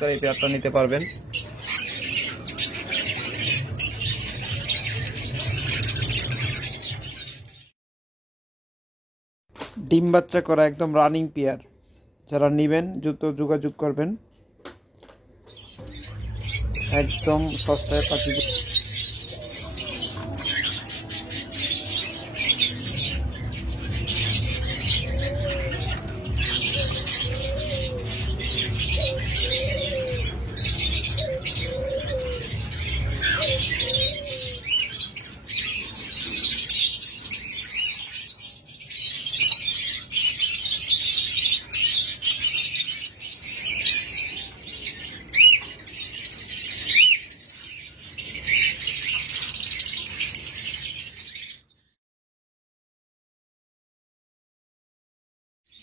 চমৎকার এই পেয়ারটা নিতে পারবেন। ডিম বাচ্চা করা একদম রানিং পেয়ার, যারা নেবেন দ্রুত যোগাযোগ করবেন। একদম সস্তায় পাখি।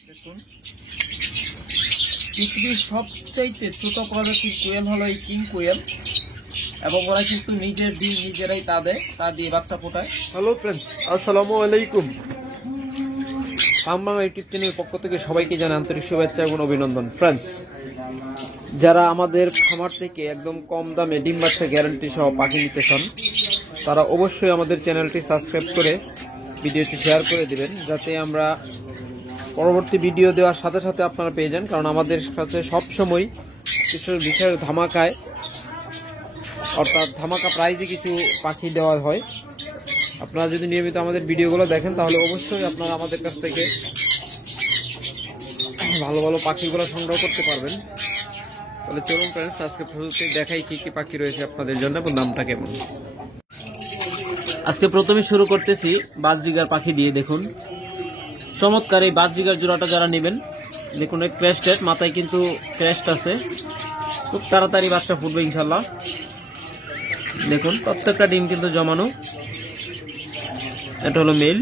দেখুন, পৃথিবীর সবচাইতে ছোট প্রজাতির কোয়েল হলো এই কিং কোয়েল, এবং ওরা কিন্তু নিজের ডিম নিজেরাই তা দিয়ে বাচ্চা ফোটায়। হ্যালো ফ্রেন্ডস, আসসালামু আলাইকুম। ফার্ম বাংলা ইউটিউব চ্যানেলের পক্ষ থেকে সবাইকে জানাই আন্তরিক শুভেচ্ছা এবং অভিনন্দন। ফ্রেন্ডস, যারা আমাদের খামার থেকে একদম কম দামে ডিম বাচ্চা গ্যারান্টি সহ পাখি নিতে চান, তারা অবশ্যই আমাদের চ্যানেলটি সাবস্ক্রাইব করে ভিডিওটি শেয়ার করে দিবেন, যাতে আমরা পরবর্তী ভিডিও দেওয়ার সাথে সাথে আপনারা পেয়ে যান। কারণ আমাদের কাছে সবসময় কিছু বিশেষ ধামাকায়, অর্থাৎ ধামাকা প্রাইজে কিছু পাখি দেওয়া হয়। আপনারা যদি নিয়মিত আমাদের ভিডিওগুলো দেখেন, তাহলে অবশ্যই আপনারা আমাদের কাছ থেকে ভালো ভালো পাখিগুলো সংগ্রহ করতে পারবেন। তাহলে চলুন ফ্রেন্ডস, আজকে শুরুতে দেখাই কি কি পাখি রয়েছে আপনাদের জন্য এবং দামটা কেমন। আজকে প্রথমে শুরু করতেছি বাজরিগার পাখি দিয়ে। দেখুন, চমৎকার এই বাজরিগার জোড়াটা যারা নেবেন, দেখুন এই ক্রেস্টেড, মাথায় কিন্তু ক্রেস্ট আছে, খুব তাড়াতাড়ি বাচ্চা ফুটবে ইনশাল্লাহ। দেখুন প্রত্যেকটা ডিম কিন্তু জমানো। এটা হলো মেল।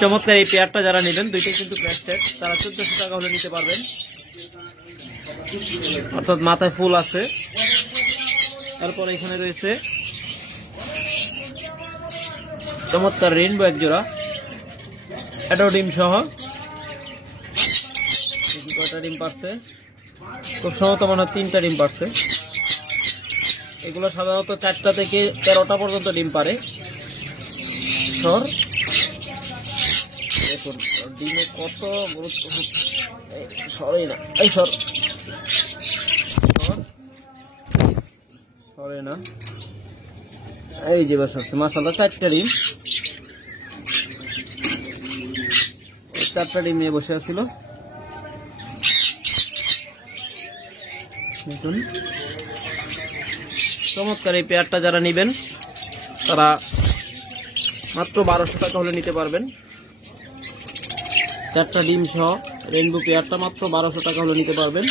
চমৎকার এই পেয়ারটা যারা নেবেন, দুইটাই কিন্তু ক্রেস্টেড, তারা 1400 টাকা হলে নিতে পারবেন, অর্থাৎ মাথায় ফুল আছে। তারপর এখানে রয়েছে চমৎকার রেইনবো এক জোড়া, এটাও ডিম সহ। কয়টা ডিম পারছে? খুব সম্ভবত মনে হয় 3টা ডিম পারছে। এগুলো সাধারণত 4টা থেকে 13টা পর্যন্ত ডিম পারে। দেখুন ডিমে কত গুরুত্ব। সরে না, এই সরে না, এই যে বসে আছে মাশাআল্লাহ। 4টা ডিম, 4টা ডিম নিয়ে বসে আছিল। দেখুন চমৎকার এই পেয়ারটা যারা নেবেন, তারা মাত্র 1200 টাকা হলে নিতে পারবেন। 4টা ডিম সহ রেইনবো পেয়ারটা মাত্র 1200 টাকা হলে নিতে পারবেন।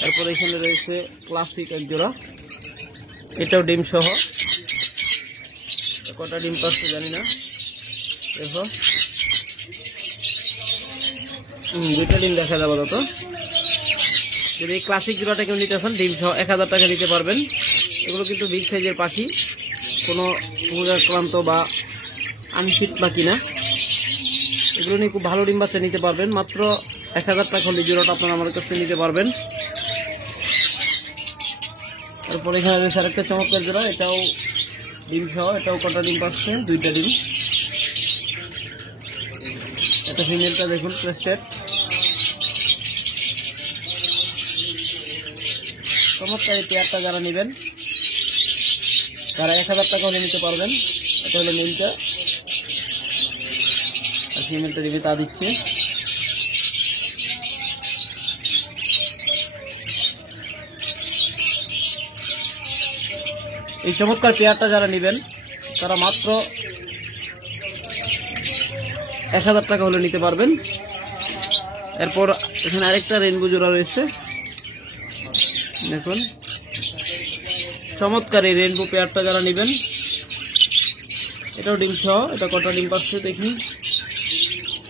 তারপর এখানে রয়েছে ক্লাসিক এক জোড়া, এটাও ডিম সহ। কটা ডিম পাচ্ছে জানি না, দেখো 2টা ডিম দেখা যাবে। তো যদি এই ক্লাসিক জোড়াটা কেউ নিতে চান, ডিম সহ 1000 টাকা দিতে পারবেন। এগুলো কিন্তু বিগ সাইজের পাখি, কোনো ক্লান্ত বা আনফিট পাখি না। এগুলো নিয়ে খুব ভালো ডিম বাচ্চা নিতে পারবেন। মাত্র 1000 টাকা হলে জোড়াটা আপনারা আমার কাছ থেকে নিতে পারবেন। তারপর এখানে রয়েছে আরেকটা চমৎকার জোড়া, এটাও ডিম সহ, এটাও কটা ডিম পাচ্ছে? 2টা ডিম। এটা ফিমেলটা দেখুন ক্রেস্টেড। চমৎকার এই পেয়ারটা যারা নেবেন, তারা 1000 টাকা হলে নিতে পারবেন। এটা হলো মেলটা, আর ফিমেলটা ডিমে তা দিচ্ছে। এই চমৎকার পেয়ারটা যারা নেবেন, তারা মাত্র 1000 টাকা হলে নিতে পারবেন। এরপর এখানে আরেকটা রেইনবো জোড়া রয়েছে। দেখুন চমৎকার এই রেইনবো পেয়ারটা যারা নেবেন, এটাও ডিম সহ। এটা কটা ডিম পাচ্ছে দেখি?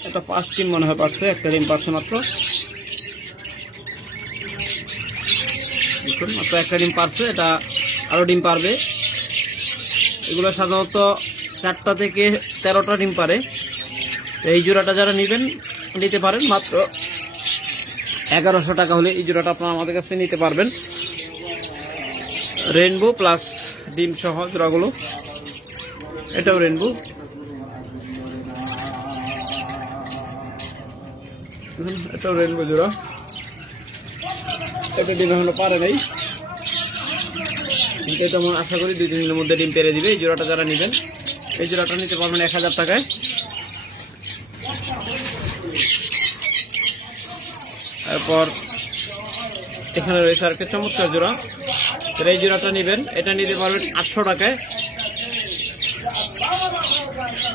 এটা 5 ডিম মনে হয় পাচ্ছে, একটা ডিম পাচ্ছে মাত্র। দেখুন মাত্র একটা ডিম পারছে, এটা আরো ডিম পারবে। এগুলো সাধারণত 4টা থেকে 13টা ডিম পারে। এই জোড়াটা যারা নেবেন নিতে পারেন মাত্র 1100 টাকা হলে এই জোড়াটা আপনারা আমাদের কাছ থেকে নিতে পারবেন। রেইনবো প্লাস ডিম সহ জোড়াগুলো, এটাও রেইনবো, এটাও রেইনবো জোড়া, এটা ডিম এখনো পারে নাই, তেমন আশা করি 2-3 দিনের মধ্যে ডিম পেরে দিবে। এই জোড়াটা যারা নেবেন এই জোড়াটা নিতে পারবেন 1000 টাকায়। তারপর এখানে রয়েছে আর একটা চমৎকার জোড়া, এই জোড়াটা নেবেন, এটা নিতে পারবেন 800 টাকায়।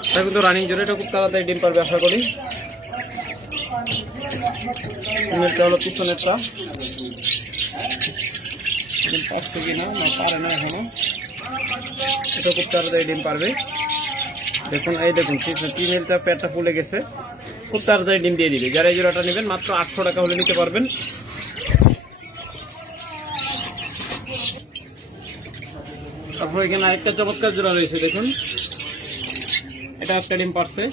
এটা কিন্তু রানিং জোড়া, এটা খুব তাড়াতাড়ি ডিম পারবে আশা করি। এটা হলো পিছনেরটা, পারছে কিনা না পারে না এখনো, এটা খুব তাড়াতাড়ি ডিম পারবে। দেখুন এই দেখুন ফিমেলটা পেটটা ফুলে গেছে, খুব তাড়াতাড়ি ডিম দিয়ে দিবে। যারা এই জোড়াটা নেবেন মাত্র 800 টাকা হলে নিতে পারবেন। তারপর এখানে আরেকটা চমৎকার জোড়া রয়েছে, দেখুন এটা একটা ডিম পারছে,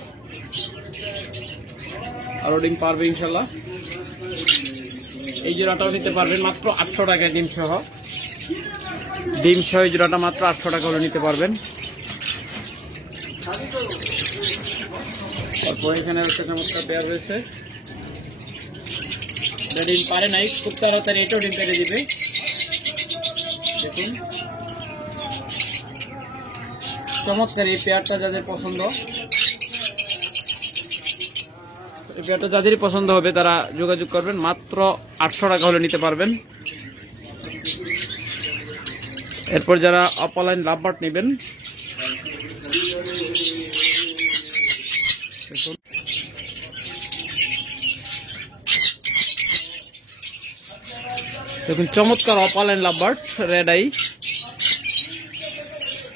আরো ডিম পারবে ইনশাল্লাহ। এই জোড়াটাও নিতে পারবেন মাত্র 800 টাকায় ডিম সহ। ডিম সহ এই জোড়াটা মাত্র 800 টাকা হলে নিতে পারবেন। তারপর এখানে একটা চমৎকার পেয়ার রয়েছে, ডিম পারে নাই, খুব তাড়াতাড়ি এটাও ডিম পেরে দিবে। দেখুন চমৎকার এই পেয়ারটা, যাদের পছন্দ এই পেয়ারটা যাদেরই পছন্দ হবে তারা যোগাযোগ করবেন, মাত্র 800 টাকা হলে নিতে পারবেন। এরপর যারা অফলাইন লাভবার্ড নেবেন, দেখুন চমৎকার অফলাইন লাভবার্ড রেড আই,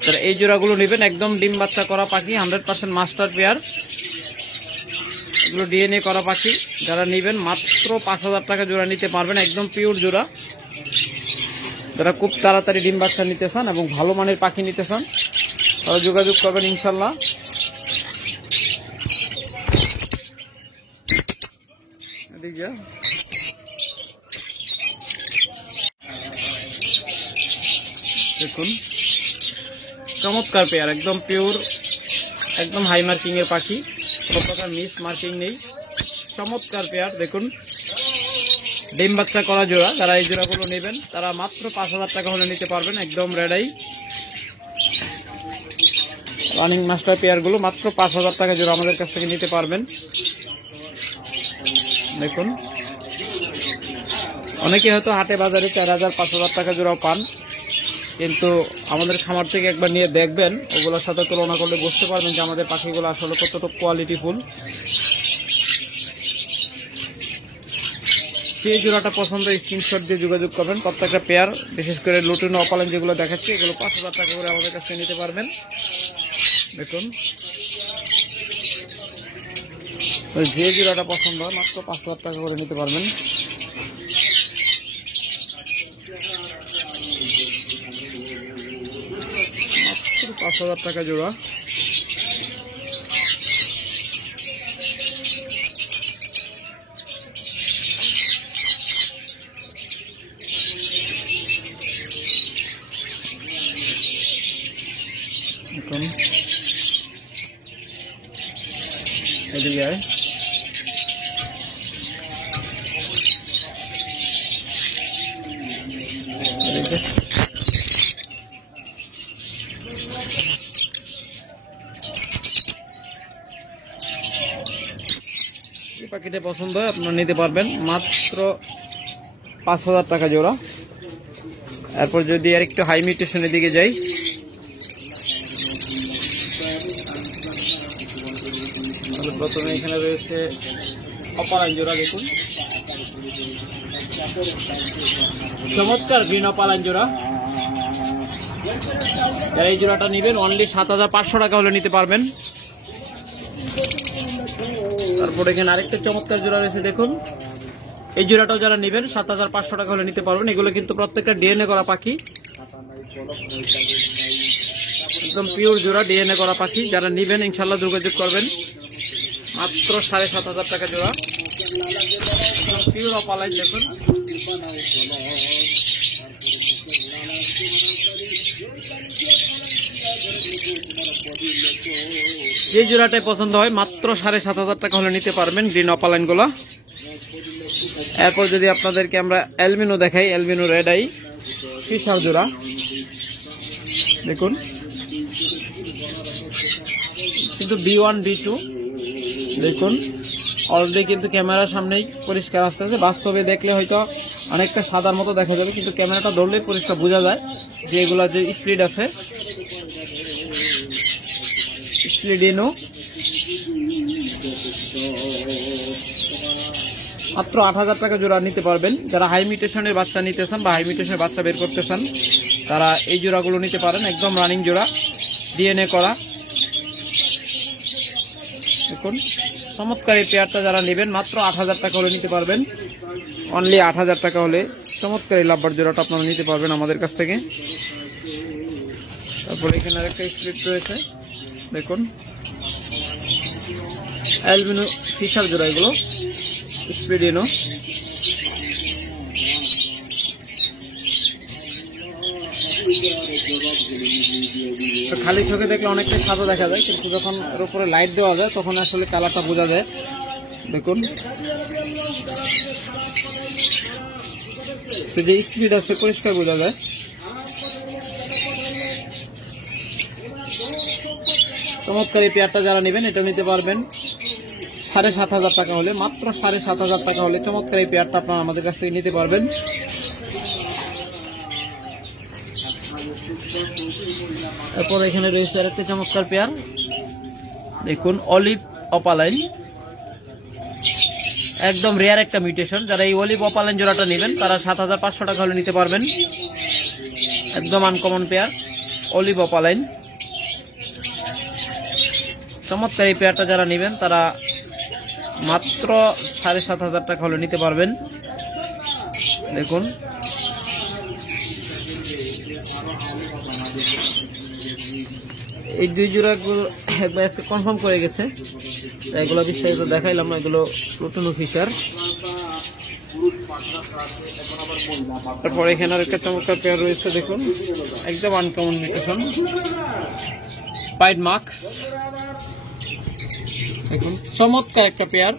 তারা এই জোড়াগুলো নেবেন, একদম ডিম বাচ্চা করা পাখি, 100% মাস্টার পেয়ার, এগুলো ডিএনএ করা পাখি। যারা নেবেন মাত্র 5000 টাকা জোড়া নিতে পারবেন, একদম পিওর জোড়া। যারা খুব তাড়াতাড়ি ডিম বাচ্চা নিতে চান এবং ভালো মানের পাখি নিতে চান তারা যোগাযোগ করবেন ইনশাল্লাহ। দেখুন চমৎকার পেয়ার, একদম পিওর, একদম হাই মার্কিং এর পাখি, কোনো প্রকার মিস মার্কিং নেই, চমৎকার পেয়ার। দেখুন ডিম বাচ্চা করা জোড়া, যারা এই জোড়াগুলো নেবেন তারা মাত্র 5000 টাকা হলে নিতে পারবেন, একদম রেডাই। রানিং মাস্টার পেয়ারগুলো মাত্র 5000 টাকা জোড়া আমাদের কাছ থেকে নিতে পারবেন। দেখুন অনেকে হয়তো হাটে বাজারে 4000-5000 টাকা জোড়াও পান, কিন্তু আমাদের খামার থেকে একবার নিয়ে দেখবেন, ওগুলোর সাথে তুলনা করলে বুঝতে পারবেন যে আমাদের পাখিগুলো আসলে কতটুকু কোয়ালিটিফুল। যে জোড়াটা পছন্দ স্ক্রিনশট দিয়ে যোগাযোগ করবেন। প্রত্যেকটা পেয়ার, বিশেষ করে লুটিনো অপালাইন যেগুলো দেখাচ্ছি এগুলো 5000 টাকা করে আমাদের কাছে নিতে পারবেন। দেখুন যে জোড়াটা পছন্দ হয় মাত্র 5000 টাকা করে নিতে পারবেন। মাত্র 5000 টাকা জোড়া। এদিকে আয়, পাখিটা পছন্দ হয় আপনারা নিতে পারবেন মাত্র 5000 টাকা জোড়া। এরপর যদি আর একটু হাই মিউটেশনের দিকে যাই, প্রথমে এখানে রয়েছে অপালাইন জোড়া। দেখুন চমৎকার গ্রিন অপালাইন জোড়া, যারা এই জোড়াটা নেবেন অনলি 7500 টাকা হলে নিতে পারবেন। তারপর এখানে আরেকটা চমৎকার জোড়া রয়েছে, দেখুন এই জোড়াটাও যারা নেবেন 7500 টাকা হলে নিতে পারবেন। এগুলো কিন্তু প্রত্যেকটা ডিএনএ করা পাখি, একদম পিওর জোড়া ডিএনএ করা পাখি। যারা নেবেন ইনশাল্লাহ যোগাযোগ করবেন। মাত্র 7,500 টাকা জোড়া। পিওর অপালাইন দেখুন। যে জোড়াটাই পছন্দ হয় মাত্র 7,500 টাকা হলে নিতে পারবেন গ্রিন অপালাইন গুলা। এরপর যদি আপনাদেরকে আমরা অ্যালবিনো দেখাই, অ্যালবিনো রেড আই ফিশার জোড়া দেখুন, কিন্তু B1 B2 দেখুন অলরেডি কিন্তু ক্যামেরার সামনেই পরিষ্কার আসতেছে। বাস্তবে দেখলে হয়তো অনেকটা সাদার মতো দেখা যাবে, কিন্তু ক্যামেরাটা ধরলেই পরিষ্কার বোঝা যায় যে এগুলা যে স্প্লিট আছে। স্প্লিডিনো মাত্র 8,000 টাকা জোড়া নিতে পারবেন। যারা হাই মিউটেশনের বাচ্চা নিতে চান বা হাই মিউটেশনের বাচ্চা বের করতে চান তারা এই জোড়াগুলো নিতে পারেন। একদম রানিং জোড়া, ডিএনএ করা দেখুন। চমৎকার এই পেয়ারটা যারা নেবেন মাত্র 8,000 টাকা হলে নিতে পারবেন। অনলি 8,000 টাকা হলে চমৎকার এই লাভবার জোড়াটা আপনারা নিতে পারবেন আমাদের কাছ থেকে। তারপরে এখানে আরেকটা স্প্লিট রয়েছে দেখুন, অ্যালবিনো ফিশার জোড়া এগুলো স্পিডিনো। খালি চোখে দেখলে অনেকটাই সাদা দেখা যায়, কিন্তু যখন এর উপরে লাইট দেওয়া যায় তখন আসলে কালারটা বোঝা যায় দেখুন। যে স্পিড আছে পরিষ্কার বোঝা যায়। চমৎকার এই পেয়ারটা যারা নেবেন এটা নিতে পারবেন 7,500 টাকা হলে, মাত্র 7,500 টাকা হলে চমৎকার এই পেয়ারটা আপনারা আমাদের কাছ থেকে নিতে পারবেন। এরপর এখানে রয়েছে আরেকটা চমৎকার পেয়ার দেখুন, অলিভ অপালাইন, একদম রেয়ার একটা মিউটেশন। যারা এই অলিভ অপালাইন জোড়াটা নেবেন তারা 7,500 টাকা হলে নিতে পারবেন। একদম আনকমন পেয়ার অলিভ অপালাইন। চমৎকার এই পেয়ারটা যারা নেবেন তারা মাত্র 7,500 টাকা হলে নিতে পারবেন দেখুন। এই দুই জোড়া কনফার্ম করে গেছে, এগুলো বিস্তারিত দেখাইলাম না, এগুলো প্লুটোনো ফিশার। তারপর এখানে আরেকটা চমৎকার পেয়ার রয়েছে দেখুন, একদম আনকমন মিউটেশন পাইড মার্কস দেখুন, চমৎকার একটা পেয়ার।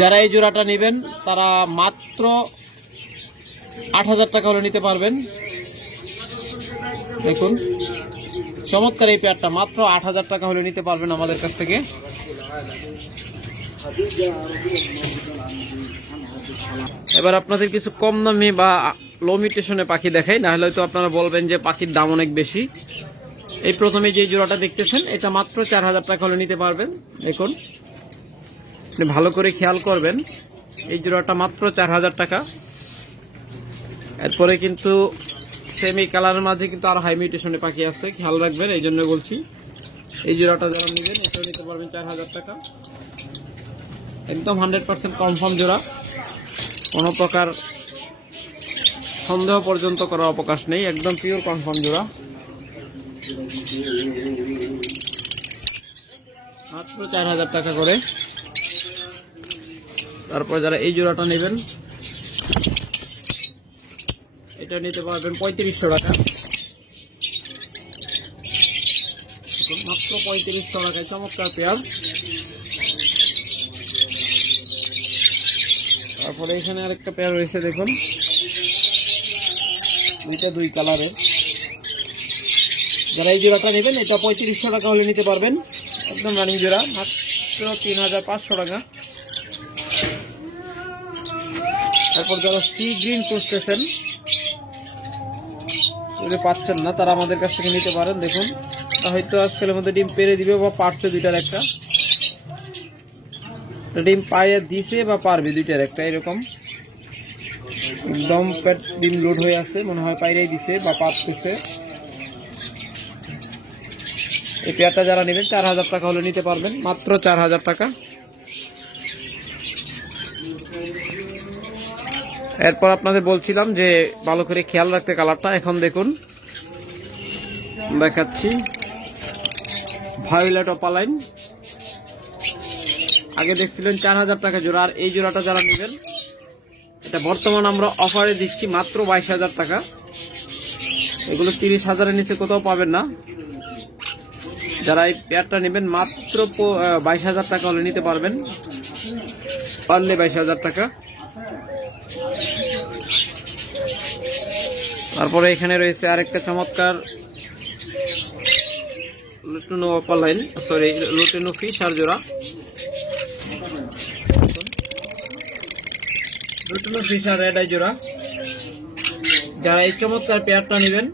যারা এই জোড়াটা নেবেন তারা মাত্র 8,000 টাকা হলে নিতে পারবেন দেখুন। চমৎকার এই পেয়ারটা মাত্র 8,000 টাকা হলে নিতে পারবেন আমাদের কাছ থেকে। এবার আপনাদের কিছু কম দামি বা লো মিউটেশনে পাখি দেখাই, না হলে তো আপনারা বলবেন যে পাখির দাম অনেক বেশি। এই প্রথমে যে জোড়াটা দেখতেছেন এটা মাত্র 4,000 টাকা হলে নিতে পারবেন দেখুন। ভালো করে খেয়াল করবেন, এই জোড়াটা মাত্র 4,000 টাকা। এরপরে কিন্তু সেমি কালারের মাঝে কিন্তু আর হাই মিউটেশনে পাখি আছে, খেয়াল রাখবেন, এই জন্য বলছি। এই জোড়াটা যারা নেবেন এটাও নিতে পারবেন 4,000 টাকা। একদম 100% কনফার্ম জোড়া, কোনো প্রকার সন্দেহ পর্যন্ত করার অবকাশ নেই, একদম পিওর কনফার্ম জোড়া মাত্র 4,000 টাকা করে। তারপর যারা এই জোড়াটা নেবেন এটা নিতে পারবেন 3,500 টাকা মাত্র 3,500 টাকায় চমৎকার পেয়ার। তারপরে এখানে আরেকটা পেয়ার রয়েছে দেখুন, দুইটা দুই কালারের। যারা এই জোড়াটা নেবেন এটা 3,500 টাকা হলে নিতে পারবেন, একদম রানিং জোড়া মাত্র 3,500 টাকা। তারপর যারা সি গ্রিন খুঁজতেছেন যদি পাচ্ছেন না তারা আমাদের কাছ থেকে নিতে পারেন দেখুন। হয়তো আজকালের মধ্যে ডিম পেরে দিবে বা পারছে দুইটার একটা, ডিম পায়ে দিছে বা পারবে দুইটার একটা, এরকম একদম পেট ডিম লোড হয়ে আছে, মনে হয় পাইরাই দিছে বা পারতেছে। এই পেয়ারটা যারা নেবেন 4,000 টাকা হলে নিতে পারবেন, মাত্র 4,000 টাকা। এরপর আপনাদের বলছিলাম যে ভালো করে খেয়াল রাখতে কালারটা। এখন দেখুন দেখাচ্ছি, ভায়োলেট অপালাইন। আগে দেখছিলেন 4000 টাকা জোড়া, আর এই জোড়াটা যারা নেবেন এটা বর্তমান আমরা অফারে দিচ্ছি মাত্র 22,000 টাকা। এগুলো 30,000-এর নিচে কোথাও পাবেন না। যারা এই পেয়ারটা নেবেন মাত্র 22,000 টাকা হলে নিতে পারবেন, পারলে 22,000 টাকা। তারপরে এখানে রয়েছে আরেকটা চমৎকার lutino opaline, sorry lutino fisher জোড়া। লুটিনো ফিশার রেড আই জোড়া। যারা এই চমৎকার পেয়ারটা নেবেন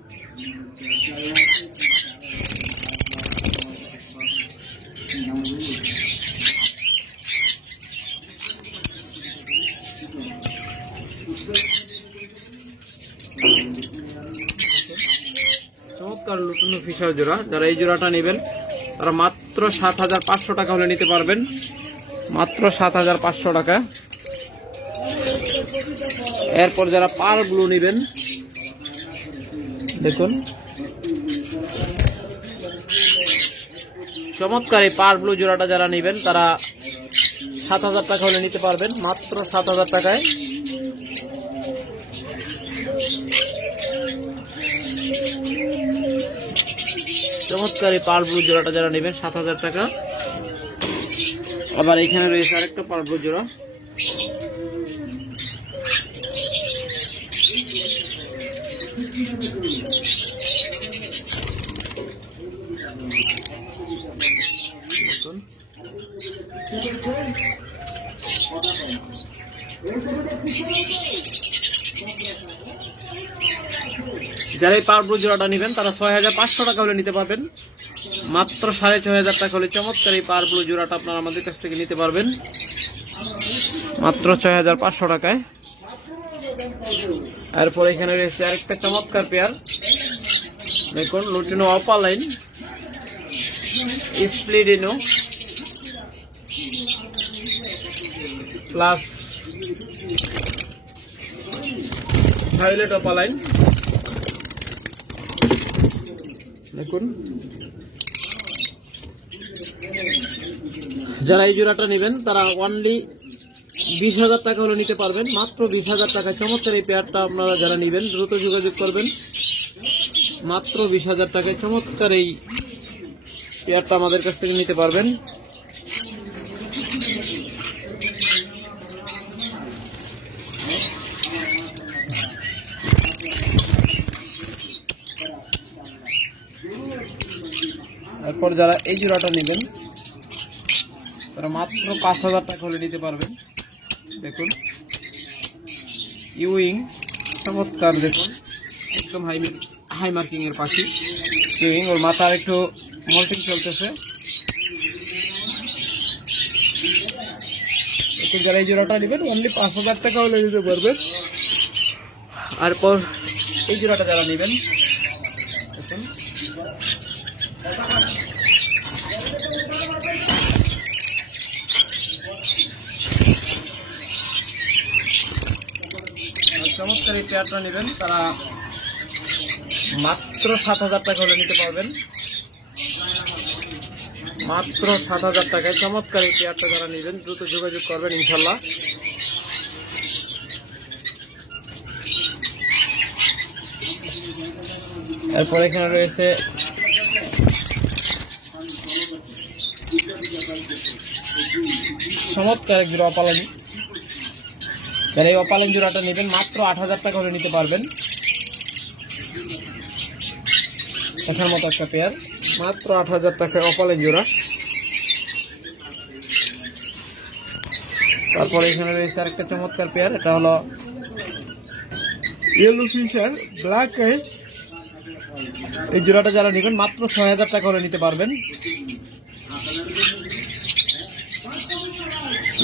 চমৎকার লুটিনো ফিশার জোড়া, যারা এই জোড়াটা নেবেন তারা মাত্র 7,500 টাকা হলে নিতে পারবেন, মাত্র 7,500 টাকা। এরপর যারা পার ব্লু নেবেন, দেখুন চমৎকার এই পার ব্লু জোড়াটা যারা নেবেন তারা 7,000 টাকা হলে নিতে পারবেন, মাত্র 7,000 টাকায়। চমৎকার এই পার ব্লু জোড়াটা যারা নেবেন 7,000 টাকা। আবার এখানে রয়েছে আরেকটা পার ব্লু জোড়া, যারা এই পার ব্লু জোড়াটা নেবেন তারা 6,500 টাকা হলে নিতে পারবেন, মাত্র 6,500 টাকা হলে চমৎকার এই পার ব্লু জোড়াটা আপনারা আমাদের কাছ থেকে নিতে পারবেন, মাত্র 6,500 টাকায়। এরপর এখানে রয়েছে আরেকটা চমৎকার পেয়ার, দেখুন লুটিনো অপালাইন স্প্লিডিনো প্লাস ভায়োলেট অপালাইন। দেখুন যারা এই জোড়াটা নেবেন তারা অনলি 20,000 টাকা হলে নিতে পারবেন, মাত্র 20,000 টাকা। চমৎকার এই পেয়ারটা আপনারা যারা নেবেন দ্রুত যোগাযোগ করবেন, মাত্র 20,000 টাকায় চমৎকার এই পেয়ারটা আমাদের কাছ থেকে নিতে পারবেন। এরপর যারা এই জোড়াটা নেবেন তারা মাত্র 5,000 টাকা হলে নিতে পারবেন। দেখুন ইউইং চমৎকার, দেখুন একদম হাই মার্কিং এর পাখি ইউইং, ওর মাথার একটু মল্টিং চলতেছে। যারা এই জোড়াটা নেবেন অনলি 5,000 টাকা হলে নিতে পারবেন। এরপর এই জোড়াটা যারা নেবেন চমৎকার এই পেয়ারটা নেবেন তারা মাত্র 7,000 টাকা হলে নিতে পারবেন, মাত্র 7,000 টাকায় চমৎকার এই পেয়ারটা যারা নেবেন দ্রুত যোগাযোগ করবেন ইনশাল্লাহ। এরপর এখানে রয়েছে চমৎকার এক জোড়া অপালাইন, যারা এই অপালাইন জোড়াটা নেবেন মাত্র 8,000 টাকা হলে নিতে পারবেন। দেখার মতো একটা পেয়ার, মাত্র 8,000 টাকায় অপালাইন জোড়া। তারপরে এখানে রয়েছে আরেকটা চমৎকার পেয়ার, এটা হলো ইয়েলো ফিশার ব্ল্যাক আই। এই জোড়াটা যারা নেবেন মাত্র 6,000 টাকা হলে নিতে পারবেন।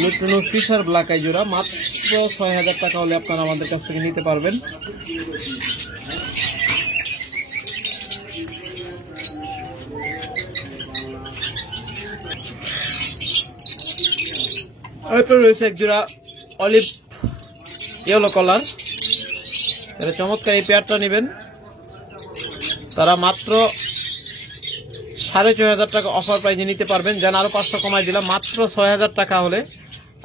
লুটিনো ফিশার ব্ল্যাক আই জোড়া মাত্র 6,000 টাকা হলে আপনারা আমাদের কাছ থেকে নিতে পারবেন। এরপর রয়েছে এক জোড়া অলিভ ইয়েলো কালার, যারা চমৎকার এই পেয়ারটা নেবেন তারা মাত্র 6,500 টাকা অফার প্রাইজে নিতে পারবেন। যেন আরো 500 কমাই দিলাম, মাত্র 6,000 টাকা হলে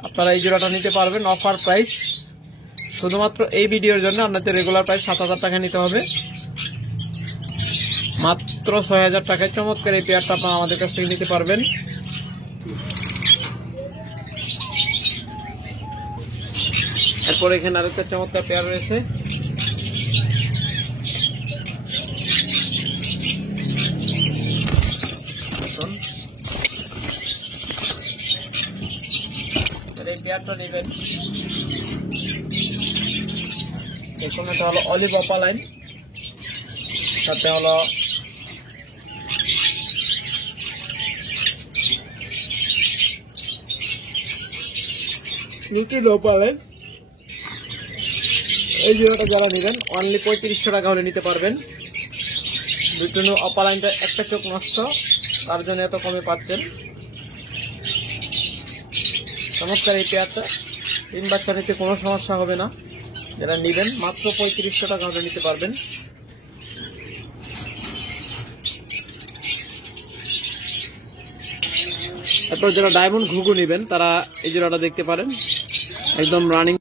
আপনারা এই জোড়াটা নিতে পারবেন অফার প্রাইস। শুধুমাত্র এই ভিডিওর জন্য আপনাদের রেগুলার প্রাইস 7,000 টাকা নিতে হবে, মাত্র 6,000 টাকায় চমৎকার এই পেয়ারটা আপনারা আমাদের কাছ থেকে নিতে পারবেন। এরপর এখানে আরেকটা চমৎকার পেয়ার রয়েছে, এই পেয়ারটা নেবেন। দেখুন এটা হলো অলিভ অপালাইন, সাথে হলো নিটিল অপালাইন। এই জোড়াটা যারা নেবেন অনলি 3500 টাকা হলে নিতে পারবেন। দুটো অপালাইনটা একটা চোখ নষ্ট, তার জন্য এত কমে পাচ্ছেন। চমৎকার এই পেয়ারটা, 3 বাচ্চা নিতে কোনো সমস্যা হবে না। যারা নেবেন মাত্র 3500 টাকা হলে নিতে পারবেন। তারপর যারা ডায়মন্ড ঘুঘু নেবেন তারা এই জোড়াটা দেখতে পারেন, একদম রানিং।